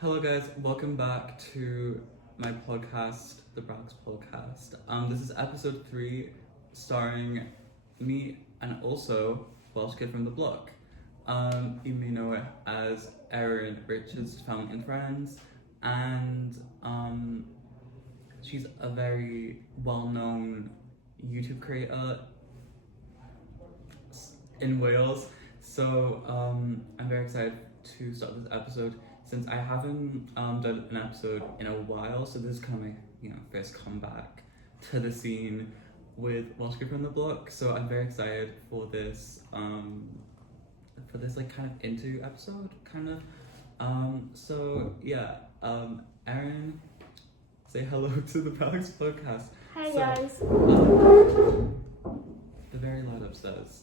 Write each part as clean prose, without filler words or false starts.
Hello guys, welcome back to my podcast, the Bralex podcast. This is episode 3, starring me and also Welsh Kid from the Block. You may know it as Erin, Richard's family and friends, and she's a very well-known YouTube creator in Wales. So I'm very excited to start this episode since I haven't done an episode in a while. So this is kind of my first comeback to the scene with Welsh Kid from the Block. So I'm very excited for this like kind of into episode kind of. Erin, say hello to the Bralex podcast. Hey guys. The very loud upstairs.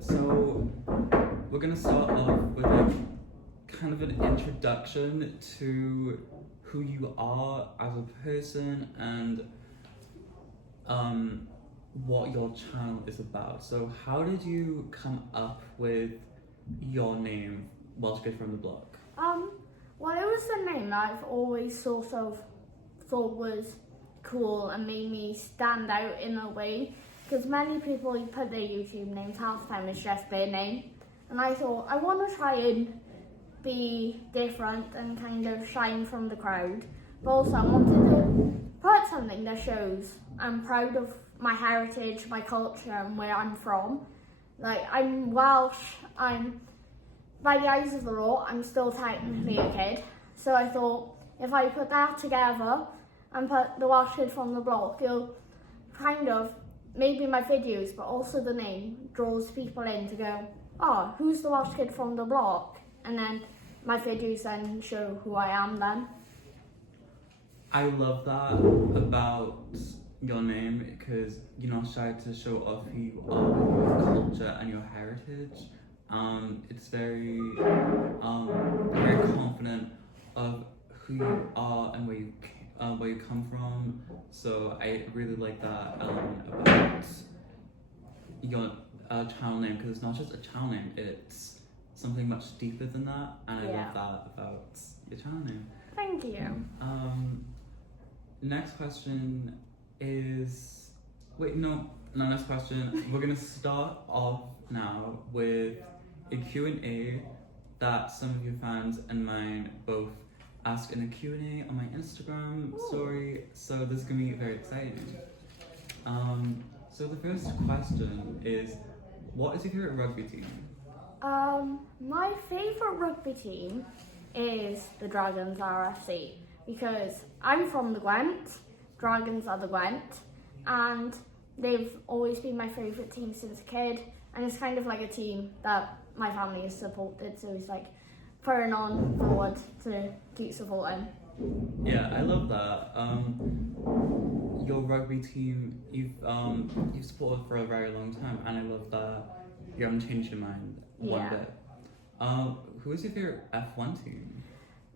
So we're gonna start off with kind of an introduction to who you are as a person and what your channel is about. So how did you come up with your name, Welsh Kid from the Block? Well, it was the name that I've always sort of thought was cool and made me stand out in a way, because many people who put their YouTube names, half the time it's just their name, and I thought I want to try and be different and kind of shine from the crowd, but also I wanted to put something that shows I'm proud of my heritage, my culture and where I'm from. Like, I'm Welsh, by the eyes of the law, I'm still technically a kid, so I thought if I put that together and put the Welsh Kid from the Block, it'll kind of, maybe my videos, but also the name draws people in to go, oh, who's the Welsh Kid from the Block? And then my videos then show who I am then. I love that about your name, because you're not shy to show off who you are with your culture and your heritage. It's very confident of who you are and where you come from. So I really like that about your channel name, because it's not just a channel name, it's something much deeper than that, and I love that about your channel name. Thank you. Next question is, next question. We're gonna start off now with a Q&A that some of your fans and mine both ask in a Q&A on my Instagram story, so this is gonna be very exciting. So the first question is, what is your favorite rugby team? My favourite rugby team is the Dragons RFC, because I'm from the Gwent, Dragons are the Gwent, and they've always been my favourite team since a kid, and it's kind of like a team that my family has supported, so it's like putting on forward to keep supporting. Yeah, I love that. Your rugby team, you've supported for a very long time, and I love that you haven't changed your mind one bit. Who is your favorite F1 team?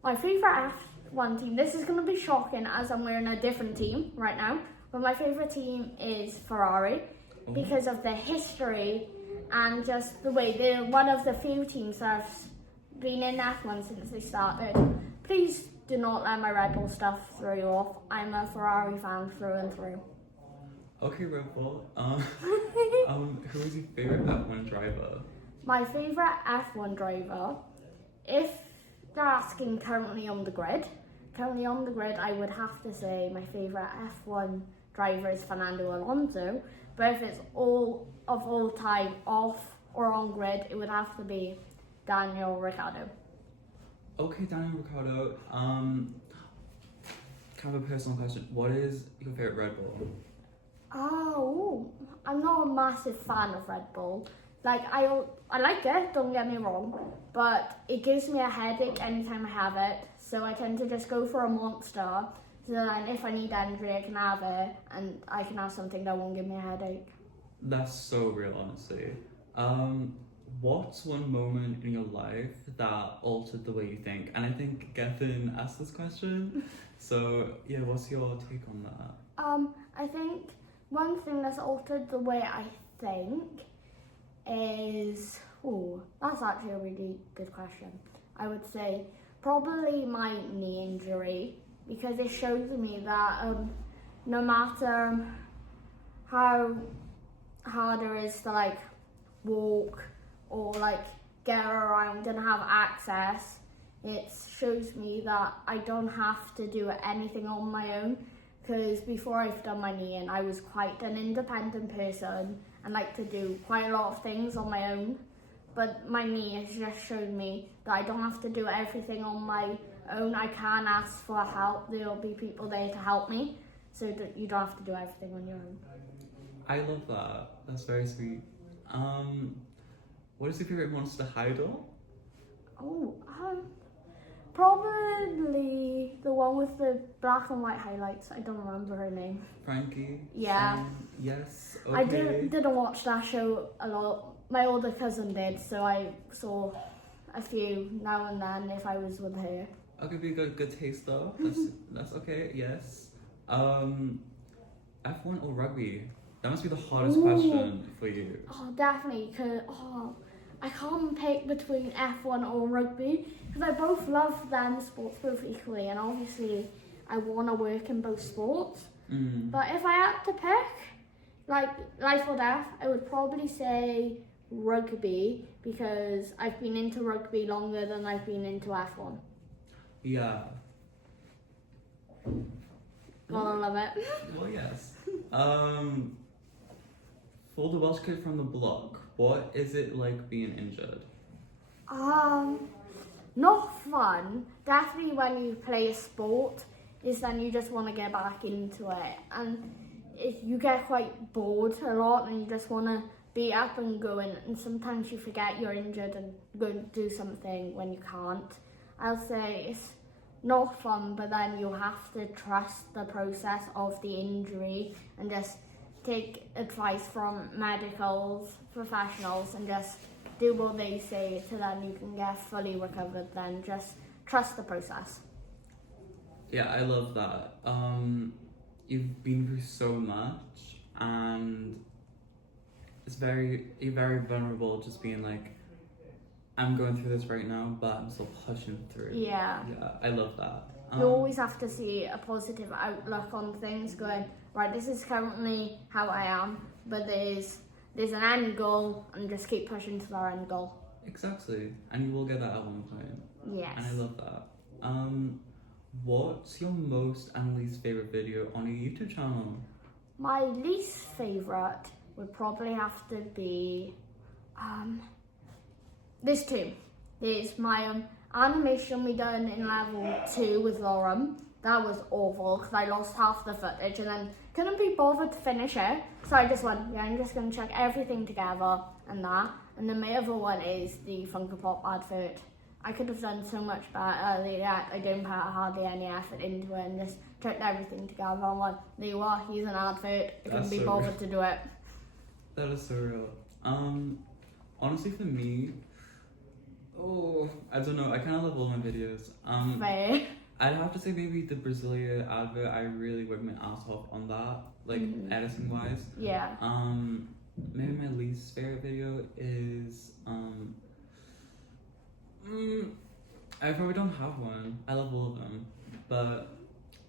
My favourite F1 team, this is going to be shocking as I'm wearing a different team right now, but my favourite team is Ferrari, because of the history and just the way they're one of the few teams that have been in F1 since they started. Please do not let my Red Bull stuff throw you off. I'm a Ferrari fan through and through. Okay, Red Bull. Who is your favorite F1 driver? My favourite F1 driver, if they're asking currently on the grid, I would have to say my favourite F1 driver is Fernando Alonso, but if it's all time off or on grid, it would have to be Daniel Ricciardo. Okay, Daniel Ricciardo. Kind of a personal question. What is your favorite Red Bull? Oh, I'm not a massive fan of Red Bull. Like, I like it, don't get me wrong, but it gives me a headache anytime I have it, so I tend to just go for a Monster, so then if I need energy I can have it, and I can have something that won't give me a headache. That's so real, honestly. What's one moment in your life that altered the way you think? And I think Gethin asked this question, so yeah, what's your take on that? I think one thing that's altered the way I think is, that's actually a really good question. I would say probably my knee injury, because it shows me that no matter how hard it is to like walk or like get around and have access, it shows me that I don't have to do anything on my own. Because before I've done my knee in, I was quite an independent person and like to do quite a lot of things on my own. But my knee has just shown me that I don't have to do everything on my own. I can ask for help. There'll be people there to help me, so that you don't have to do everything on your own. I love that. That's very sweet. What is your favorite Monster High doll? Oh, probably the one with the black and white highlights. I don't remember her name. Frankie? Yeah. Yes, okay. I didn't watch that show a lot. My older cousin did, so I saw a few now and then if I was with her. Okay, we got good taste though. That's okay, yes. F1 or rugby? That must be the hardest question for you. Oh, definitely, because I can't pick between F1 or rugby, because I both love them sports both equally, and obviously I want to work in both sports. But if I had to pick, like life or death, I would probably say rugby, because I've been into rugby longer than I've been into F1. Yeah. Gotta love it. Well, yes. For the Welsh kid from the block, what is it like being injured? Not fun. Definitely when you play a sport, is then you just want to get back into it, and you get quite bored a lot, and you just want to be up and going, and sometimes you forget you're injured and go do something when you can't. I'll say it's not fun, but then you have to trust the process of the injury and just take advice from professionals, and just do what they say, so then you can get fully recovered. Then just trust the process. Yeah, I love that. You've been through so much, and you're very vulnerable, just being like, I'm going through this right now, but I'm still pushing through. Yeah. Yeah, I love that. You always have to see a positive outlook on things, going, right, this is currently how I am, but there's an end goal, and just keep pushing to that end goal. Exactly, and you will get that at one point. Yes. And I love that. What's your most and least favorite video on your YouTube channel? My least favorite would probably have to be there's two. There's my animation we done in level 2 with Lauren. That was awful, because I lost half the footage and then couldn't be bothered to finish it. So I just went, yeah, I'm just going to check everything together and that. And then my other one is the Funko Pop advert. I could have done so much better. I didn't put hardly any effort into it, and just checked everything together. I'm like, there you are, here's an advert. I couldn't be bothered to do it. That is so real. Honestly, for me, I don't know. I kind of love all my videos. Fair. I'd have to say maybe the Brasilia advert. I really worked my ass off on that, like editing wise. Yeah. Maybe my least favorite video is I probably don't have one. I love all of them, but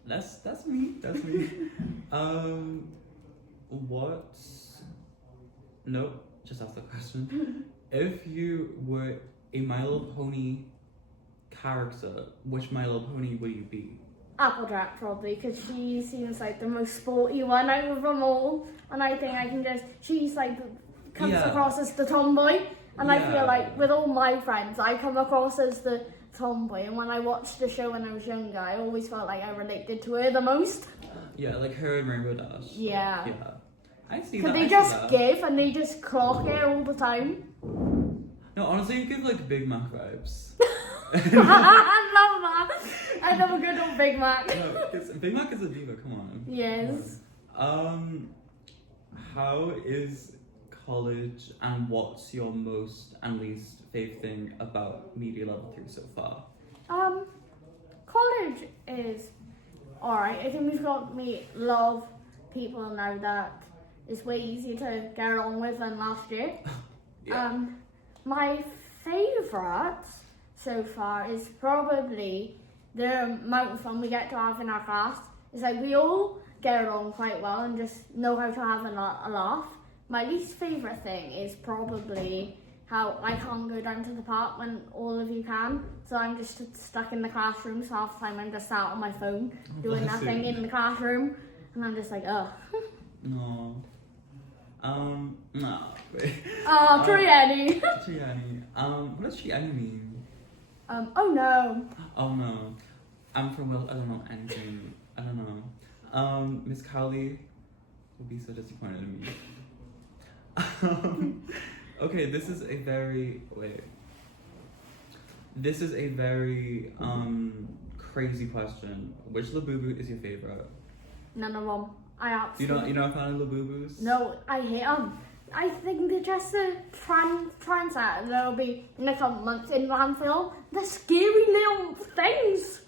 that's me. That's me. Nope. Just ask the question. If you were a My Little Pony character, which My Little Pony would you be? Applejack, probably, because she seems like the most sporty one out of them all, and I think I can she's like comes across as the tomboy, and I feel like with all my friends I come across as the tomboy, and when I watched the show when I was younger, I always felt like I related to her the most. Yeah, like her and Rainbow Dash. Yeah. Yeah. I see that. Because they just give and they just clock it all the time. No, honestly, you give like Big Mac vibes. I love that. I love a good old Big Mac. No, Big Mac is a diva, come on. Yes. How is college, and what's your most and least favourite thing about Media Level 3 so far? College is alright. I think we've got a lot of people now that is way easier to get along with than last year. Yeah. My favourite so far is probably the amount of fun we get to have in our class. It's like we all get along quite well and just know how to have a laugh. My least favourite thing is probably how I can't go down to the park when all of you can. So I'm just stuck in the classroom, so half the time I'm just sat on my phone doing nothing in the classroom. And I'm just like, ugh. No. No. Triani. Triani. What does Triani mean? Oh no. Oh no. I'm from Wales. I don't know anything. I don't know. Miss Cowley will be so disappointed in me. Okay, this is a very crazy question. Which Labubu is your favorite? None of them. I absolutely. You're not a fan of Labubus? No, I hate them. I think they're just a trendsetter. They'll be in a couple months in landfill. They're scary little things.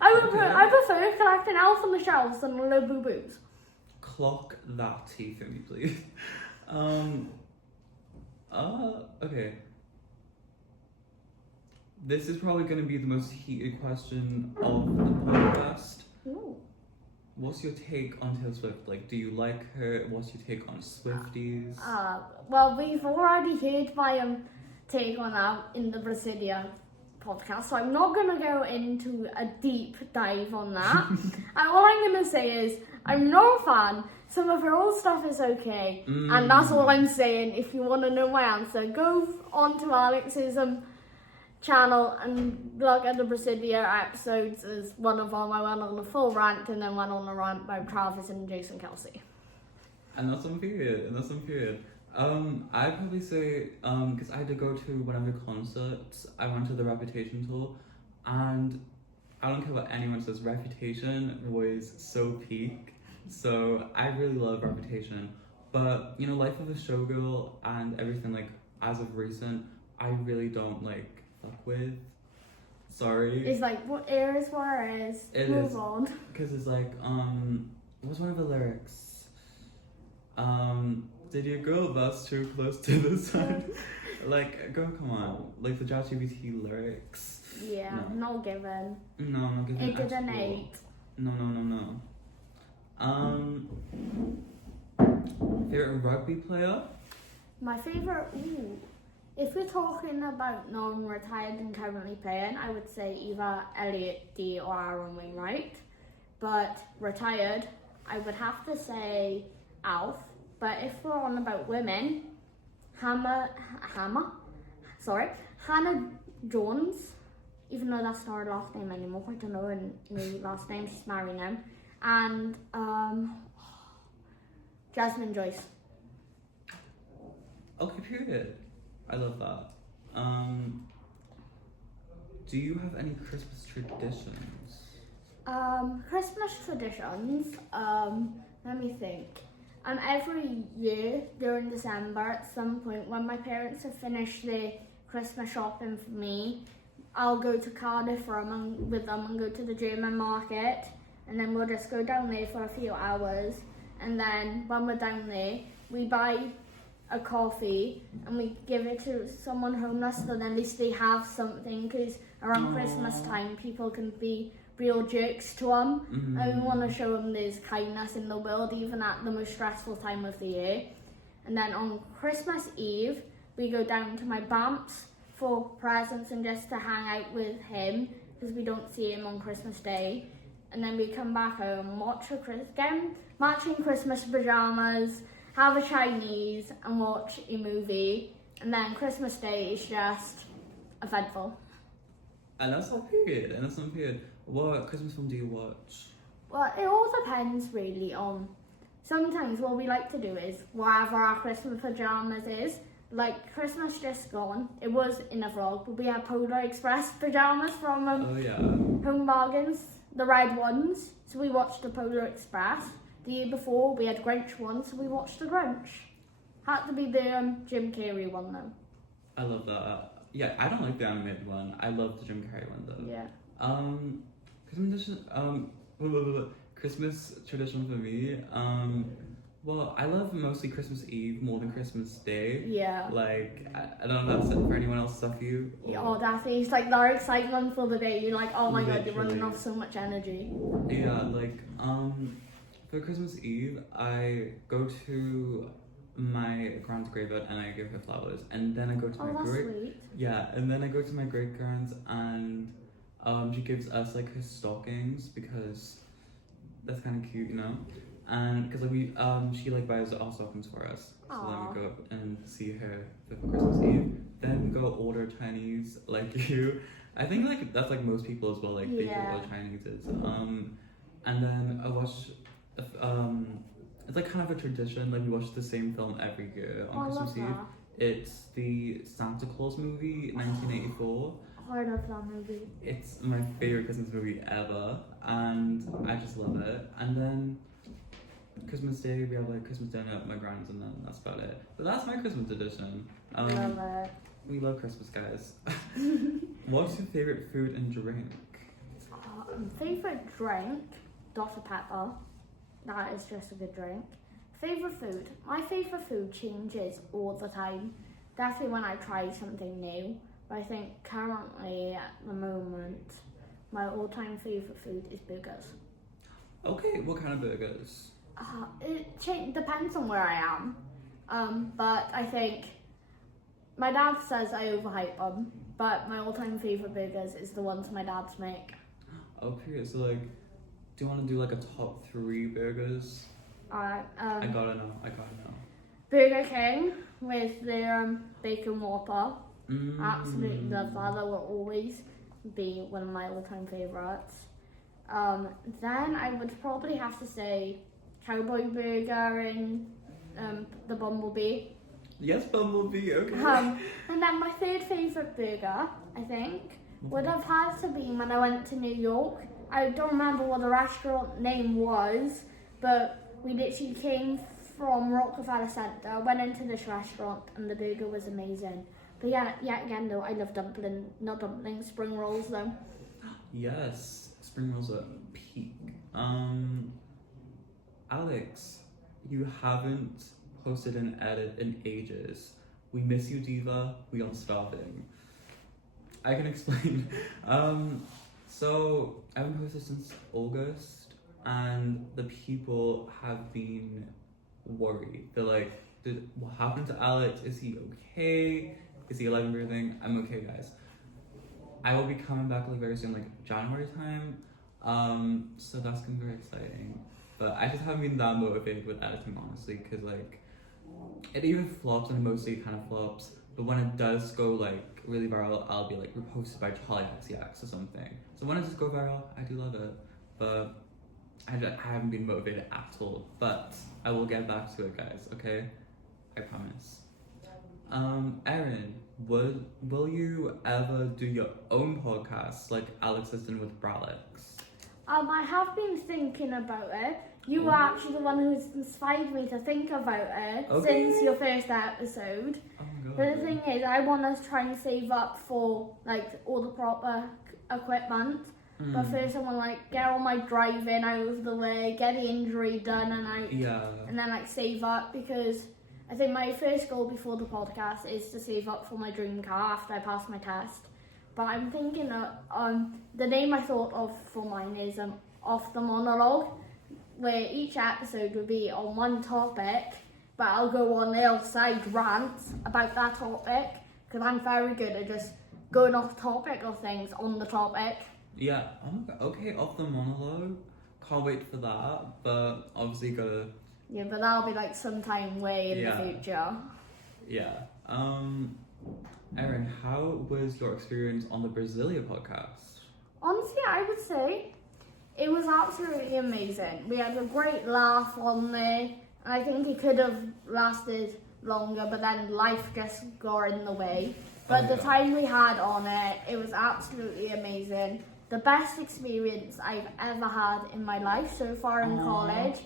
I prefer collecting Elf on the Shelves than Labubus. Clock that tea for me, please. Okay. This is probably going to be the most heated question of the podcast. Ooh. What's your take on Taylor Swift? Like, do you like her? What's your take on Swifties? Well, we've already heard my take on that in the Brasilia podcast, so I'm not going to go into a deep dive on that. All I'm going to say is, I'm not a fan. Some of her old stuff is okay, and that's all I'm saying. If you want to know my answer, go on to Alex's channel and look at the Brasilia episodes. As one of them, I went on a full rant and then went on a rant about Travis and Jason Kelsey. And that's on period. I'd probably say, because I had to go to one of her concerts, I went to the Reputation tour, and I don't care what anyone says, Reputation was so peak. So I really love Reputation, but you know, Life of a Showgirl and everything, like, as of recent, I really don't like fuck with. Sorry. It's like, what is what is. Move on. Because it's like, what's one of the lyrics? Did your girl bust too close to the sun? Like, girl, come on. Like the LGBT lyrics. Yeah, no given. No, not given. 8 to an 8. No. Favorite rugby player? My favourite, if we're talking about non-retired and currently playing, I would say either Elliot D or Aaron Wainwright. But retired, I would have to say Alf. But if we're on about women, Hannah Jones, even though that's not her last name anymore, I don't know her new last name, she's married now. And Jasmine Joyce. Okay, period. I love that. Do you have any Christmas traditions? Christmas traditions, let me think. Every year during December, at some point, when my parents have finished their Christmas shopping for me, I'll go to Cardiff with them and go to the German market, and then we'll just go down there for a few hours, and then when we're down there, we buy a coffee and we give it to someone homeless, so then at least they have something, because around Christmas time people can be real jerks to them, and we want to show them there's kindness in the world even at the most stressful time of the year. And then on Christmas Eve we go down to my Bamps for presents and just to hang out with him, because we don't see him on Christmas Day. And then we come back home, watch matching Christmas pyjamas, have a Chinese and watch a movie, and then Christmas Day is just eventful. And that's not period. What Christmas film do you watch? Well, it all depends really on. Sometimes what we like to do is, whatever our Christmas pyjamas is, like Christmas just gone, it was in a vlog, but we had Polar Express pyjamas from Home Bargains, the red ones, so we watched the Polar Express. The year before we had Grinch ones, so we watched the Grinch. Had to be the Jim Carrey one though. I love that. Yeah, I don't like the animated one. I love the Jim Carrey one though. Yeah. Christmas tradition for me. Well, I love mostly Christmas Eve more than Christmas Day. Yeah. Like, I don't know if that's for anyone else stuff you. Yeah, oh, definitely. It's like their excitement for the day. You're like, oh my god, you're running Literally. off so much energy. Yeah, like, for Christmas Eve, I go to my grand's graveyard and I give her flowers, and then I go to Oh, my that's great. sweet. Yeah, and then I go to my great grand's and she gives us like her stockings because that's kind of cute, you know. And because like she like buys our stockings for us, so then Aw. we go up and see her for Christmas Eve. Then go order Chinese like you. I think like that's like most people as well. Like they do Yeah. order Chinese. And then I watch. It's like kind of a tradition. Like we watch the same film every year Oh, on I love Christmas Eve. that. It's the Santa Claus movie, 1984. Oh, I love that movie. It's my favorite Christmas movie ever, and I just love it. And then Christmas Day, we have like Christmas dinner at my grand's, and then that's about it. But that's my Christmas edition. Love it. We love Christmas, guys. What's your favorite food and drink? Favorite drink, Dr. Pepper. That is just a good drink. Favorite food. My favorite food changes all the time. Definitely when I try something new. But I think currently at the moment, my all-time favorite food is burgers. Okay, what kind of burgers? It depends on where I am. But I think my dad says I overhype them. But my all-time favorite burgers is the ones my dad's make. Okay, so like, do you want to do like a top 3 burgers? I gotta know. Burger King with their bacon whopper. Absolutely love that. That will always be one of my all-time favorites. Then I would probably have to say Cowboy Burger and the Bumblebee. Yes, Bumblebee. Okay. And then my third favorite burger, I think, would have had to be when I went to New York. I don't remember what the restaurant name was, but we literally came from Rockefeller Center, went into this restaurant, and the burger was amazing. But yeah, again though, I love not dumplings, spring rolls though. Yes, spring rolls are peak. Alex, you haven't posted an edit in ages. We miss you, Diva. We are starving. I can explain. So I haven't posted since August, and the people have been worried. They're like, what happened to Alex? Is he okay? Is he alive and breathing? I'm okay, guys. I will be coming back like very soon, like January time. So that's gonna be very exciting. But I just haven't been that motivated with editing, honestly, because like it even flops, and mostly it kind of flops. But when it does go like really viral, I'll be like reposted by Charlie XCX or something. So when it does go viral, I do love it. But I haven't been motivated at all. But I will get back to it, guys. Okay, I promise. Erin, will you ever do your own podcast like Alex has done with Bralex? I have been thinking about it. You were actually the one who's inspired me to think about it since your first episode. Oh my god. But the thing is, I want to try and save up for like all the proper equipment. But first I want to like get all my driving out of the way, get the injury done and out. Yeah. And then like save up, because I think my first goal before the podcast is to save up for my dream car after I pass my test. But I'm thinking the name I thought of for mine is Off the Monologue, where each episode would be on one topic, but I'll go on little side rants about that topic, because I'm very good at just going off topic of things on the topic. Yeah. Oh my god. Okay, Off the Monologue. Can't wait for that. But obviously gotta. Yeah, but that'll be like sometime way in the future. Yeah. Erin, how was your experience on the Brasilia podcast? Honestly, I would say it was absolutely amazing. We had a great laugh on there, and I think it could have lasted longer, but then life just got in the way. But the time we had on it, it was absolutely amazing. The best experience I've ever had in my life so far in college.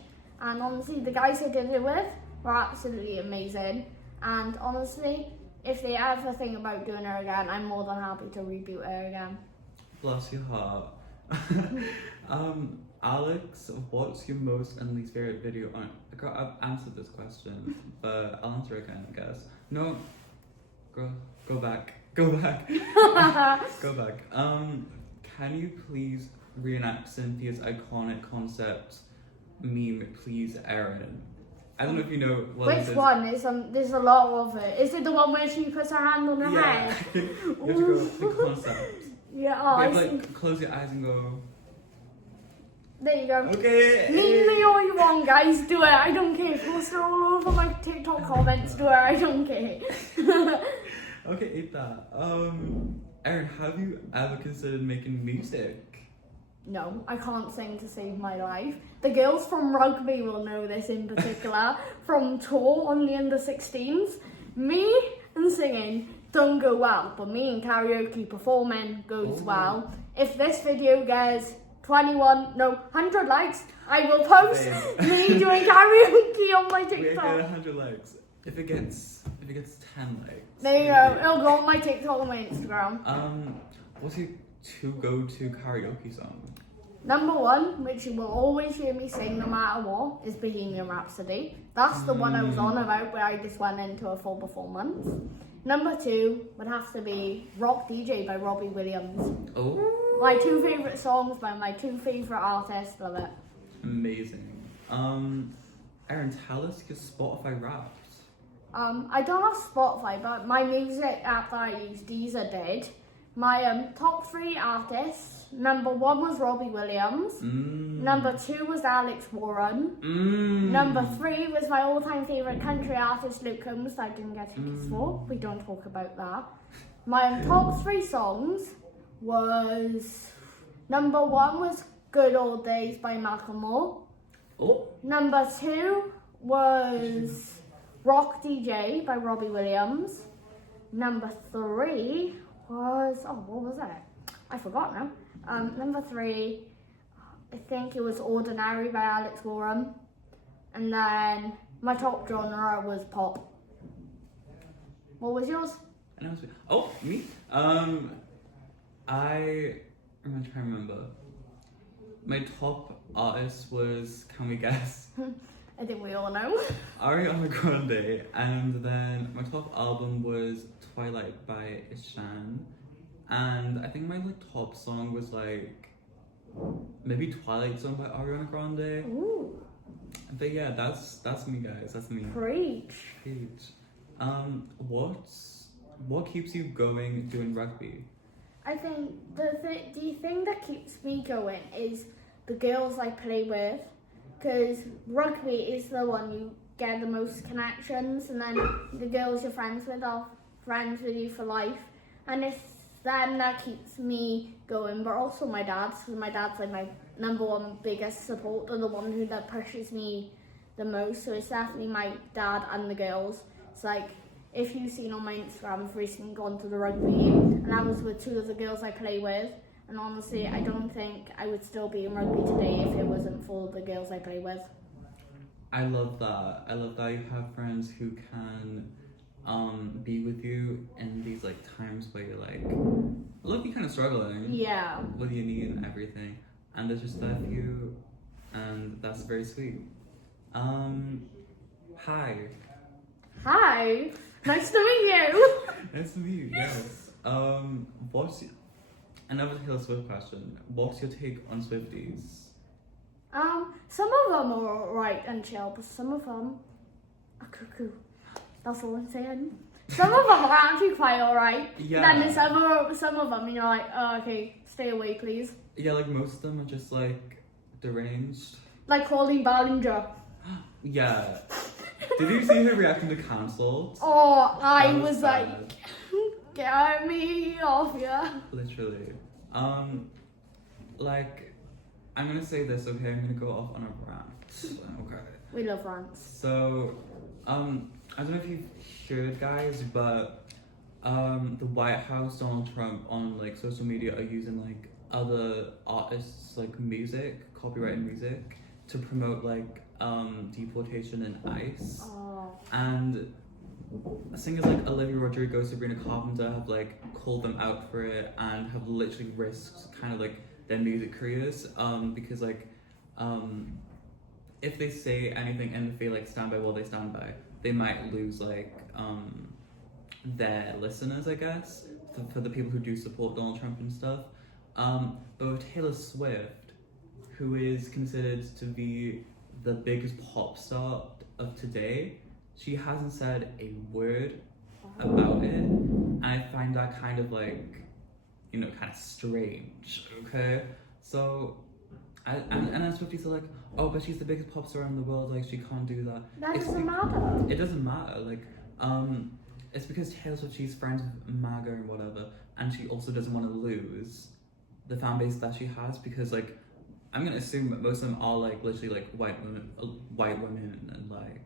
And honestly, the guys I did it with were absolutely amazing. And honestly, if they ever think about doing her again, I'm more than happy to reboot her again. Bless your heart. Alex, what's your most and least favorite video on? Girl, I've answered this question, but I'll answer it again, I guess. No, girl, go back. Go back. Go back. Can you please reenact Cynthia's iconic concept meme, please, Erin? I don't know if you know what Which this is. one? There's a lot of it. Is it the one where she puts her hand on her Yeah. head? You have to go the concept. Yeah, You have to, I see. like, close your eyes and go. There you go. Okay. Meme me all you want, guys. Do it. I don't care. Post it all over my TikTok comments. Do it. I don't care. Okay, eat that. Erin, have you ever considered making music? No, I can't sing to save my life. The girls from rugby will know this in particular. From tour on the under-16s, me and singing don't go well, but me and karaoke performing goes well. If this video gets 100 likes, I will post me doing karaoke on my We get TikTok. 100 likes. If it gets 10 likes. There you go. It'll go on my TikTok and my Instagram. What's your go-to karaoke song? Number one, which you will always hear me sing no matter what, is Bohemian Rhapsody. That's the one I was on about where I just went into a full performance. Number two would have to be Rock DJ by Robbie Williams. Oh, My two favourite songs by my two favourite artists. Love it. amazing. Erin, tell us your Spotify Wrapped. I don't have Spotify, but my music app that I use, Deezer, did. My top three artists, number one was Robbie Williams. Number two was Alex Warren. Number three was my all-time favourite country artist, Luke Combs, that I didn't get tickets for. We don't talk about that. My top three songs was, number one was Good Old Days by Macklemore. Oh, Number two was Rock DJ by Robbie Williams. Number three was, what was it? I forgot now. Number three, I think it was Ordinary by Alex Warren. And then my top genre was pop. What was yours? and I was me. I'm gonna try and remember. My top artist was, can we guess? I think we all know. Ariana Grande, and then my top album was Twilight by Ishan, and I think my top song was maybe Twilight song by Ariana Grande. Ooh, But yeah, that's me, guys. That's me. preach. Preach. What keeps you going doing rugby? I think the thing that keeps me going is the girls I play with, because rugby is the one you get the most connections, and then the girls you're friends with are friends with you for life, and it's them that keeps me going. But also my dad's, because my dad's my number one biggest supporter, the one who that pushes me the most. So it's definitely my dad and the girls. It's if you've seen on my Instagram, I've recently gone to the rugby game, and I was with two of the girls I play with. And honestly, I don't think I would still be in rugby today if it wasn't for the girls I play with. I love that. I love that you have friends who can be with you in these times where you're you're kind of struggling Yeah. with your knee and everything, and there's just that few, and that's very sweet. Hi. Hi. Nice to meet you. Nice to meet you. Yes. What's another Taylor Swift question? What's your take on Swifties? Some of them are alright and chill, but some of them are cuckoo. That's all I'm saying. Some of them are actually quite alright. Yeah. Then there's some of them, you're like, oh, okay, stay away, please. Yeah, most of them are just deranged. Like Colleen Ballinger. Yeah. Did you see her reacting to Cancelled? Oh, I That was sad. get me off ya. Literally. I'm gonna say this, okay? I'm gonna go off on a rant. Okay. We love rants. So, I don't know if you've heard, guys, but the White House, Donald Trump, on social media are using other artists' music, copyrighted music, to promote deportation and ICE. Oh. And singers like Olivia Rodrigo, Sabrina Carpenter have called them out for it and have literally risked kind of their music careers because if they say anything and they like stand by what they stand by, they might lose like their listeners, I guess, for the people who do support Donald Trump and stuff. But with Taylor Swift, who is considered to be the biggest pop star of today, she hasn't said a word about it, and I find that kind of like, you know, kind of strange. Okay, so and then Swifties are like, oh, but she's the biggest pop star in the world, like she can't do that. That doesn't matter. It doesn't matter. Like, it's because Taylor Swift, she's friends with MAGA and whatever, and she also doesn't want to lose the fan base that she has, because like, I'm gonna assume that most of them are like literally like white women and like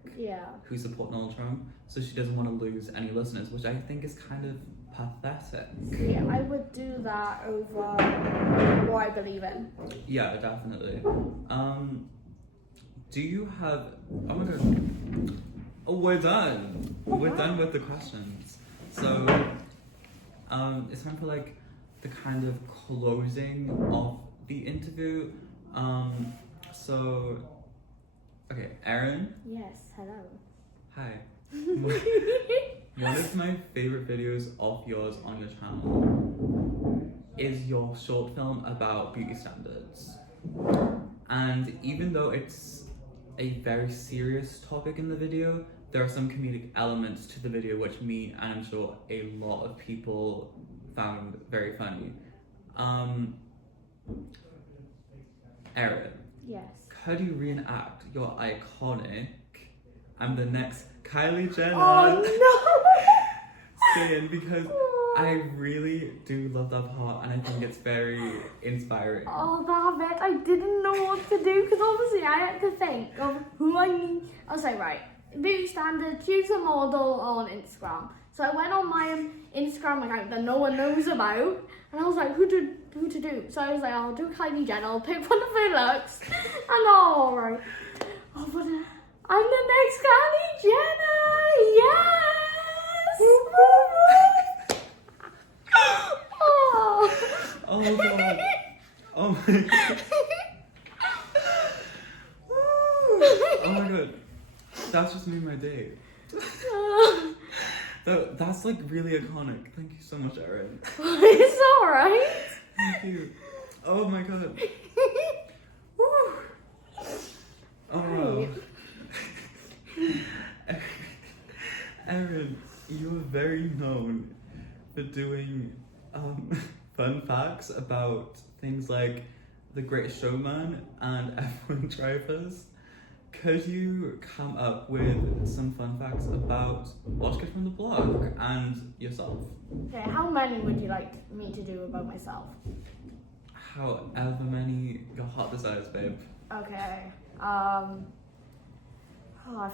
who support Donald Trump, so she doesn't want to lose any listeners, which I think is kind of pathetic. Yeah, I would do that over what I believe in. Yeah, definitely. Do you have? Oh my god! Oh, we're done. We're done with the questions. So, it's time for like the kind of closing of the interview. So, okay, Erin. Yes. Hello. Hi. One of my favorite videos of yours on your channel is your short film about beauty standards. And even though it's a very serious topic in the video, there are some comedic elements to the video which me and I'm sure a lot of people found very funny. Erin. Yes. Could you reenact your iconic "I'm the next Kylie Jenner" scene, because I really do love that part and I think it's very inspiring. Oh, that bit, I didn't know what to do, because obviously I had to think of who I need. I was like, right, beauty standard, choose a model on Instagram. So I went on my Instagram account that no one knows about, and I was like, who to do? So I was like, I'll do Kylie Jenner, I'll pick one of her looks, and alright. Oh, but I'm the next Kylie Jenner, yes! Oh god. Oh my god. Oh my god. That's just made my day. That's like really iconic. Thank you so much, Erin. It's alright. Thank you. Oh my god. Oh wow. Erin, you are very known for doing fun facts about things like The Great Showman and F1 drivers. Could you come up with some fun facts about Welsh Kid from the Block and yourself? Okay, how many would you like me to do about myself? However many your heart desires, babe. Okay. I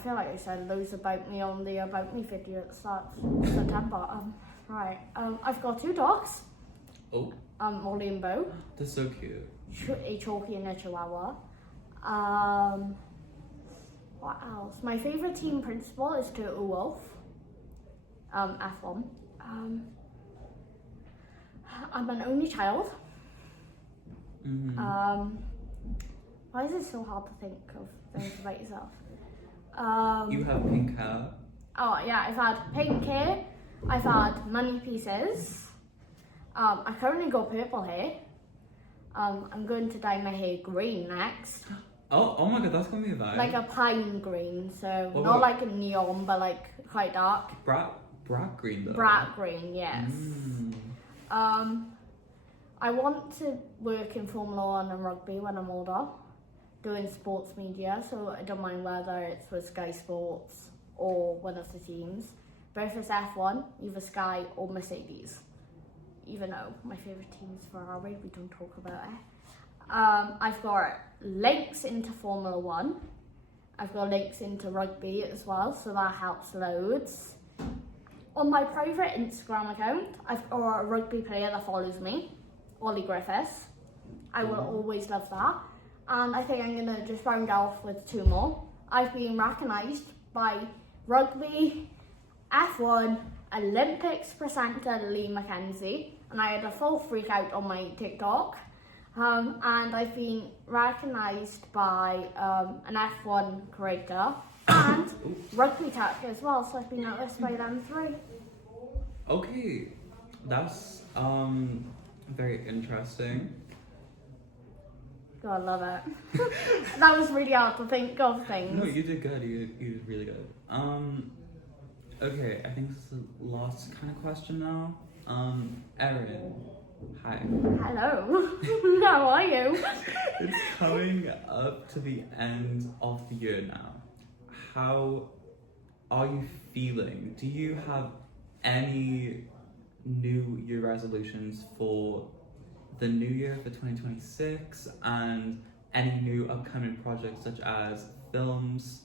feel like I said loads about me on the About Me video at the start of September. Right. I've got 2 dogs. Oh. Molly and Bo. They're so cute. A Chalky and a Chihuahua. What else? My favourite team principal is Turtle Wolf. F1. I'm an only child. Mm-hmm. Why is it so hard to think of things about yourself? You have pink hair. Oh yeah, I've had pink hair. I've had money pieces. I currently got purple hair. I'm going to dye my hair green next. Oh my god, that's gonna be a vibe. Like a pine green, so Oh, not what? like a neon, but like quite dark. Brat green though. Brat green, yes. I want to work in Formula 1 and rugby when I'm older, doing sports media, so I don't mind whether it's with Sky Sports or one of the teams. But if it's F1, either Sky or Mercedes. Even though my favourite team is Ferrari, we don't talk about it. I've got links into Formula 1. I've got links into rugby as well, so that helps loads. On my private Instagram account, I've got a rugby player that follows me, Ollie Griffiths. I will always love that. And I think I'm going to just round off with 2 more. I've been recognised by rugby, F1, Olympics presenter Lee Mackenzie, and I had a full freak out on my TikTok. And I've been recognised by an F1 creator and Rugby Tech as well, so I've been noticed by them three. Okay, that's very interesting. God, I love it. That was really hard to think of things. No, you did good. You did really good. Okay, I think this is the last kind of question now. Erin, hi. Hello. How are you? It's coming up to the end of the year now. How are you feeling? Do you have any New Year resolutions for the new year for 2026 and any new upcoming projects such as films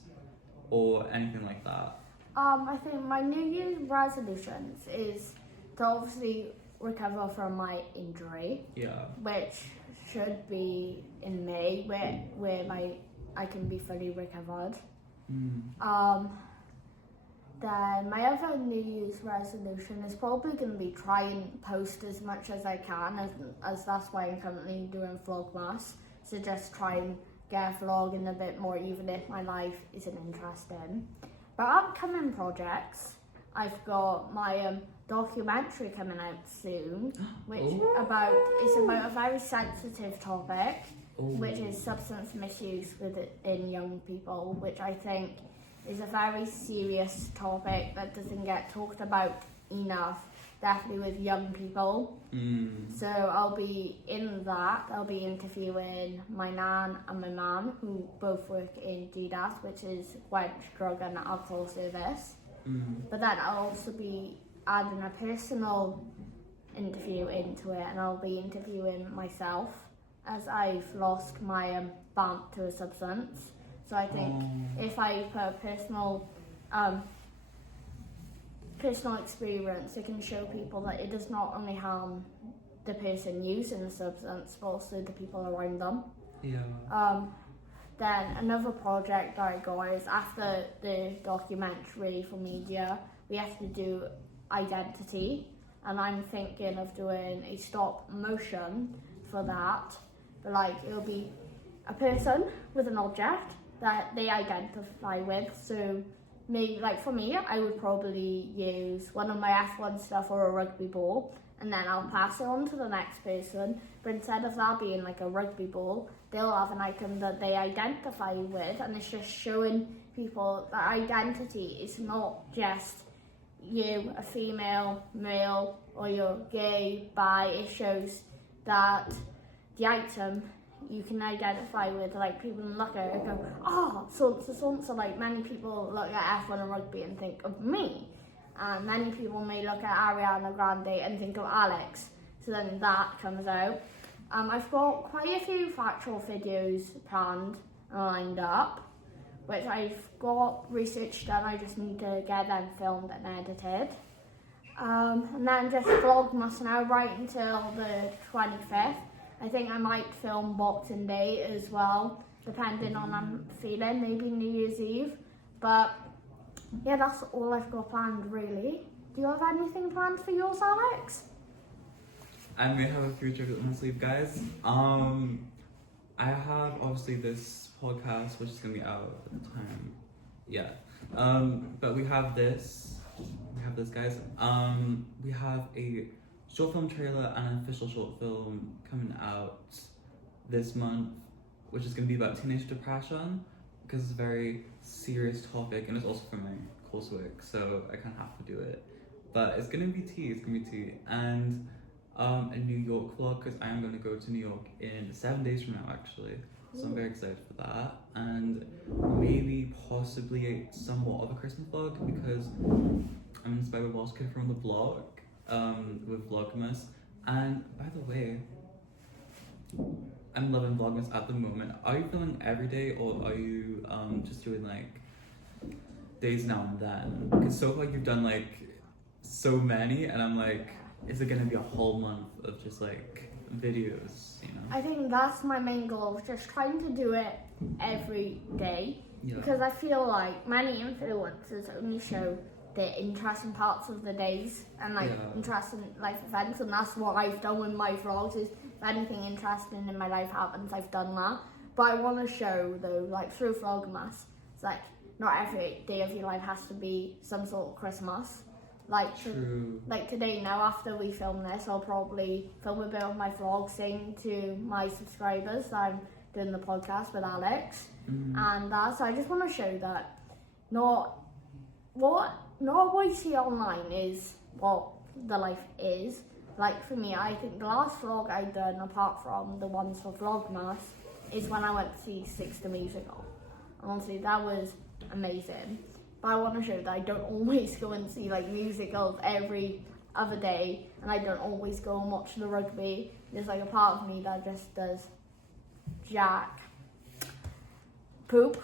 or anything like that? I think my New Year's resolutions is to obviously recover from my injury, Yeah. which should be in May, where I can be fully recovered. Then my other New Year's resolution is probably going to be try and post as much as I can, as that's why I'm currently doing Vlogmas. So just try and get a vlog in a bit more, even if my life isn't interesting. But upcoming projects, I've got my documentary coming out soon, which is about a very sensitive topic, which is substance misuse within young people, which I think is a very serious topic that doesn't get talked about enough, definitely with young people. So I'll be in that. I'll be interviewing my nan and my mum, who both work in GDAS, which is Welsh Drug and Alcohol Service. But then I'll also be adding a personal interview into it, and I'll be interviewing myself as I've lost my bump to a substance. So I think if I put a personal experience, it can show people that it does not only harm the person using the substance, but also the people around them. Yeah. Then another project that I got is after the documentary for media, we have to do identity, and I'm thinking of doing a stop motion for that. But like, it'll be a person with an object that they identify with. So maybe, like for me, I would probably use one of my F1 stuff or a rugby ball, and then I'll pass it on to the next person. But instead of that being like a rugby ball, they'll have an item that they identify with, and it's just showing people that identity is not just you, a female, male, or you're gay, bi. It shows that the item you can identify with, like people look at it and go, oh, so like many people look at F1 and rugby and think of me, and many people may look at Ariana Grande and think of Alex, so then that comes out. I've got quite a few factual videos planned and lined up, which I've got research done. I just need to get them filmed and edited. And then just Vlogmas now right until the 25th. I think I might film Boxing Day as well, depending on how I'm feeling, maybe New Year's Eve. But yeah, that's all I've got planned really. Do you have anything planned for yours, Alex? I may have a future up my sleeve, guys. I have obviously this podcast, which is gonna be out at the time. Yeah. But we have this, guys. We have a short film trailer and an official short film coming out this month, which is gonna be about teenage depression, because it's a very serious topic, and it's also from my coursework, so I kind of have to do it. But it's gonna be tea, and a New York vlog, because I am going to go to New York in 7 days from now, actually. So I'm very excited for that. And maybe possibly somewhat of a Christmas vlog, because I'm inspired by Welsh Kid from the Block with Vlogmas. And by the way, I'm loving Vlogmas at the moment. Are you filming every day, or are you just doing like days now and then? Because so far you've done like so many, and I'm like, is it gonna be a whole month of just like videos, you know? I think that's my main goal, just trying to do it every day. Yeah. Because I feel like many influencers only show the interesting parts of the days and like interesting life events, and that's what I've done with my vlogs, is if anything interesting in my life happens, I've done that. But I want to show though, like through Vlogmas, it's like not every day of your life has to be some sort of Christmas. Like, True. like today now, after we film this, I'll probably film a bit of my vlog, saying to my subscribers that I'm doing the podcast with Alex, and that. So I just want to show that not what you see online is what the life is. Like for me, I think the last vlog I done, apart from the ones for Vlogmas, is when I went to see Six the Musical. And honestly, that was amazing. But I want to show that I don't always go and see like musicals every other day, and I don't always go and watch the rugby. There's like a part of me that just does Jack poop.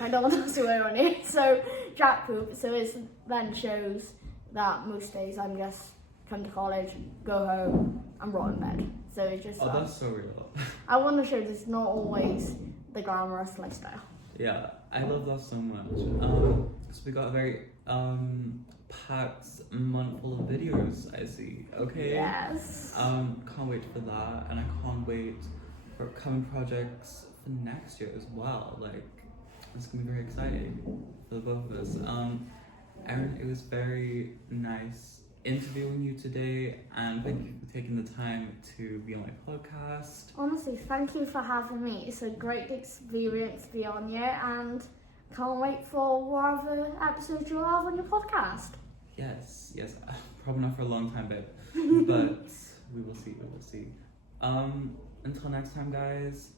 I don't want to swear on it. So Jack poop. So it then shows that most days I'm just come to college, go home, and rot in bed. So it's just That's so real. I want to show this not always the glamorous lifestyle. Yeah, I love that so much. So we got a very packed month full of videos, I see. Okay. Yes. Can't wait for that, and I can't wait for upcoming projects for next year as well. Like, it's gonna be very exciting for the both of us. Erin, it was very nice interviewing you today, and thank you for taking the time to be on my podcast. Honestly, thank you for having me. It's a great experience to be on here, and can't wait for whatever episodes you'll have on your podcast. Yes, probably not for a long time, babe, but we will see. Until next time, guys.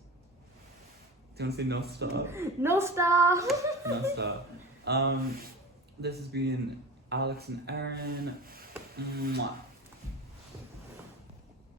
Do you want to say no stop? No star. No stop. This has been Alex and Erin. Mwah.